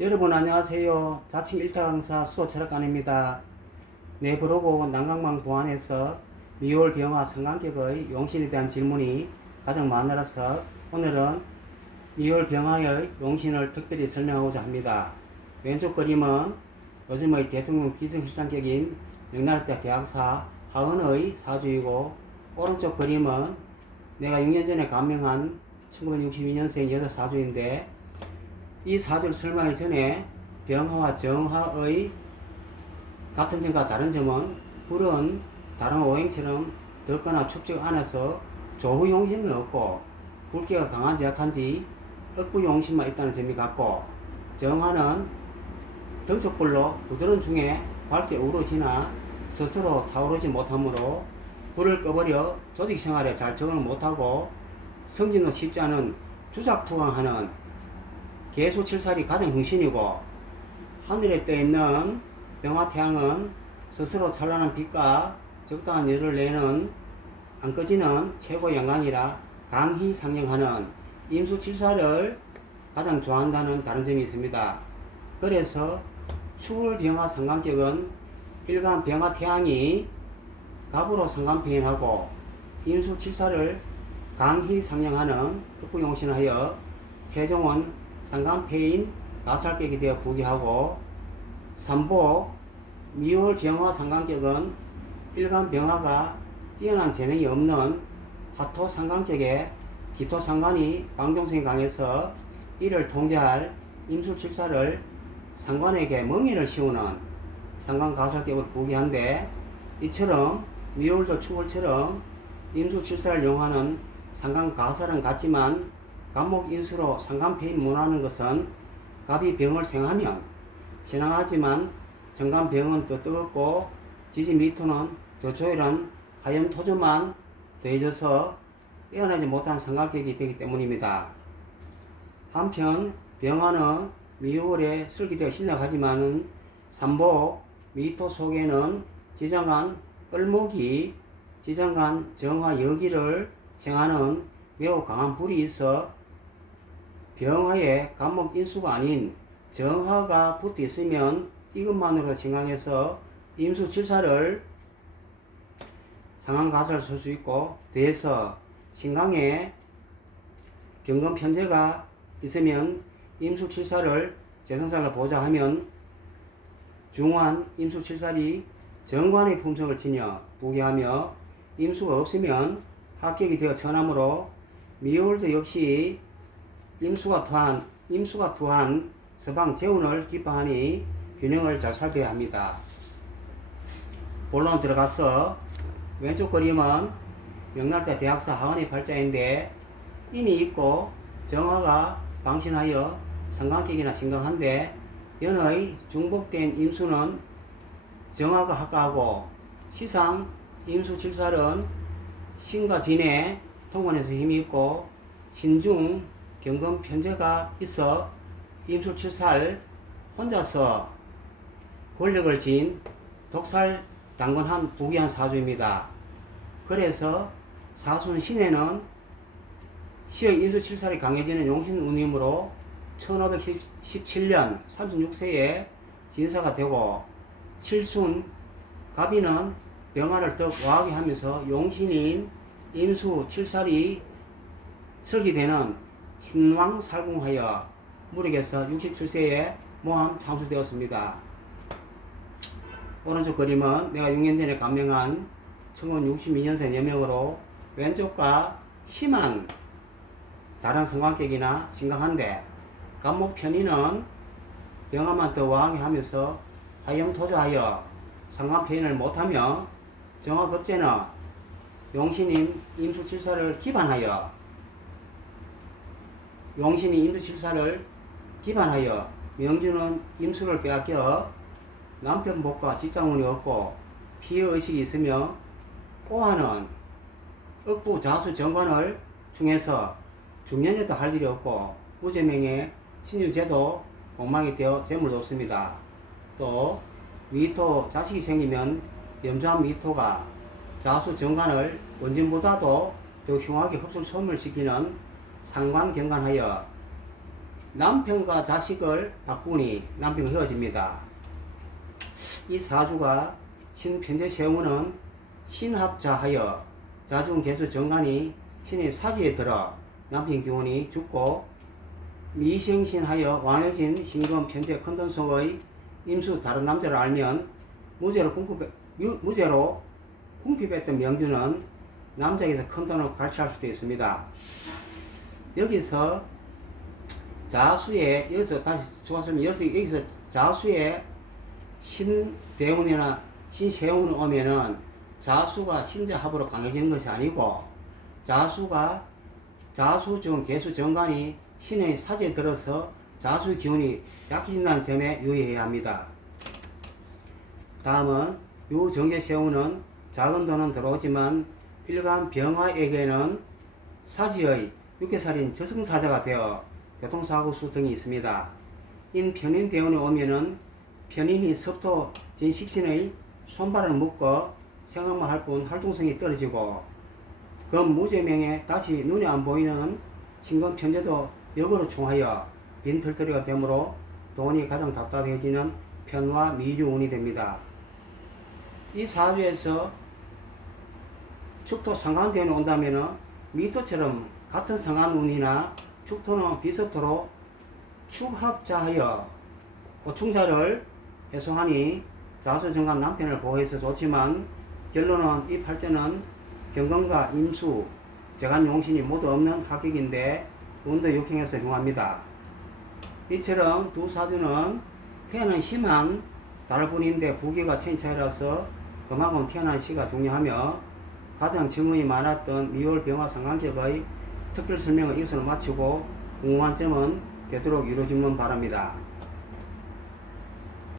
여러분 안녕하세요. 자칭 일타 강사 수도 철학관입니다. 내부로고 난강망 보안에서 미월 병화 성관격의 용신에 대한 질문이 가장 많아서 오늘은 미월 병화의 용신을 특별히 설명하고자 합니다. 왼쪽 그림은 요즘의 대통령 비서실장격인 영남대 대학사 하은의 사주이고 오른쪽 그림은 내가 6년 전에 감명한 1962년생 여자 사주인데 이 사주를 설명하기 전에 병화와 정화의 같은 점과 다른 점은 불은 다른 오행처럼 덥거나 춥지 않아서 조후용신은 없고 불기가 강한지 약한지 억부용신만 있다는 점이 같고 정화는 등쪽불로 부드러운 중에 밝게 우러지나 스스로 타오르지 못하므로 불을 꺼버려 조직 생활에 잘 적응을 못하고 성진도 쉽지 않은 주작투강하는 개수칠살이 가장 흥신이고 하늘에 떠 있는 병화태양은 스스로 찬란한 빛과 적당한 열을 내는 안 꺼지는 최고 영광이라 강히 상영하는 임수칠사를 가장 좋아한다는 다른 점이 있습니다. 그래서 추울 병화 상관격은 일간 병화 태양이 갑으로 상관표현하고 임수칠사를 강히 상영하는 흑구용신하여 최종은 상간패인 가살객이 되어 부기하고 삼복 미월 병화 상관격은 일간 병화가 뛰어난 재능이 없는 화토 상관격에 기토 상관이 방종성이 강해서 이를 통제할 임수칠사를 상관에게 멍해를 씌우는 상관 가살격을 부기한데 이처럼 미월도 축월처럼 임수칠사를 용하는 상관 가살은 같지만 간목인수로 상간패인 문하는 것은 갑이 병을 생하면 신앙하지만 정간병은 더 뜨겁고 지지 미토는 더 조일한 하염 토조만 더해져서 깨어나지 못한 성각격이 되기 때문입니다. 한편 병화는 미월에 설기되어 신약하지만은 삼복 미토 속에는 지장간 을목이 지장간 정화 여기를 생하는 매우 강한 불이 있어 병화에 간목 인수가 아닌 정화가 붙어 있으면 이것만으로 생각해서 임수 칠사를 상한 가설을 쓸수 있고 대해서 신강에 경금 편제가 있으면 임수 칠사를 재성살을 보자 하면 중환 임수 칠살이 정관의 품성을 지녀 부기하며 임수가 없으면 합격이 되어 천함으로 미월도 역시 임수가 투한 임수가 투한 서방 재운을 기뻐하니 균형을 잘 살펴야 합니다. 본론 들어가서 왼쪽 그림은 명날대 대학사 하원의 팔자인데 인이 있고 정화가 방신하여 상관격이나 신강한데 연의 중복된 임수는 정화가 합가하고 시상 임수 칠살은 신과 진에 통관해서 힘이 있고 신중 경금 편제가 있어 임수 칠살 혼자서 권력을 진 독살 당건한 부귀한 사주입니다. 그래서 사순 신에는 시의 인수 칠살이 강해지는 용신 운임으로 1517년 36세에 진사가 되고 칠순 가비는 병화를 더 와하게 하면서 용신인 임수 칠살이 설기되는 신왕 살궁하여 무력에서 67세에 모함 창수되었습니다. 오른쪽 그림은 내가 6년 전에 감명한 1962년생 여명으로 왼쪽과 심한 다른 성관격이나 심각한데 간목 편의는 병화만 더 왕하게 하면서 하염 토조하여 상관 표현을 못하며 정화급제는 용신임 임수칠사를 기반하여 용신이 임수칠사를 기반하여 명주는 임수를 빼앗겨 남편 복과 직장운이 없고 피해의식이 있으며 오하는 억부 자수 정관을 중에서 중년에도 할 일이 없고 무제명의 신유제도 공망이 되어 재물도 없습니다. 또 미토 자식이 생기면 염주한 미토가 자수 정관을 원진보다도 더 흉하게 흡수 소멸시키는 상관 경관하여 남편과 자식을 바꾸니 남편과 헤어집니다. 이 사주가 신편제 세우는 신합자하여 자중 개수 정관이 신의 사지에 들어 남편 기운이 죽고 미생신하여 왕해진 신금 편제 컨돈속의 임수 다른 남자를 알면 무죄로 궁핍 무죄로 궁핍했던 명주는 남자에게서 큰 돈을 갈취할 수도 있습니다. 여기서 자수에 여기서 다시 좋았으면 여기서, 여기서 자수에 신대운이나 신세운이 오면은 자수가 신자합으로 강해지는 것이 아니고 자수가 자수 중 개수 정관이 신의 사지에 들어서 자수 기운이 약해진다는 점에 유의해야 합니다. 다음은 세우는 작은 돈은 들어오지만 일반 병화에게는 사지의 육개살인 저승사자가 되어 교통사고 수 등이 있습니다. 인 편인 대운에 오면은 편인이 섭토 진식신의 손발을 묶어 생각만 할 뿐 활동성이 떨어지고 금 무죄명에 다시 눈에 안 보이는 신금 편제도 역으로 충하여 빈털터리가 되므로 돈이 가장 답답해지는 편화 미주운이 됩니다. 이 사주에서 축토 상관대운이 온다면은 미토처럼 같은 상관운이나 축토는 비석토로 축합자하여 오충자를 해소하니 자수정관 남편을 보호해서 좋지만 결론은 이 팔자는 경건과 임수, 재간 용신이 모두 없는 합격인데 운도 역행해서 흉합니다. 이처럼 두 사주는 시만 다를 뿐인데 부기가 천차이라서 그만큼 태어난 시가 중요하며 가장 질문이 많았던 미월 병화 상관격의 특별 설명을 이것으로 마치고 궁금한 점은 되도록 이루어주면 바랍니다.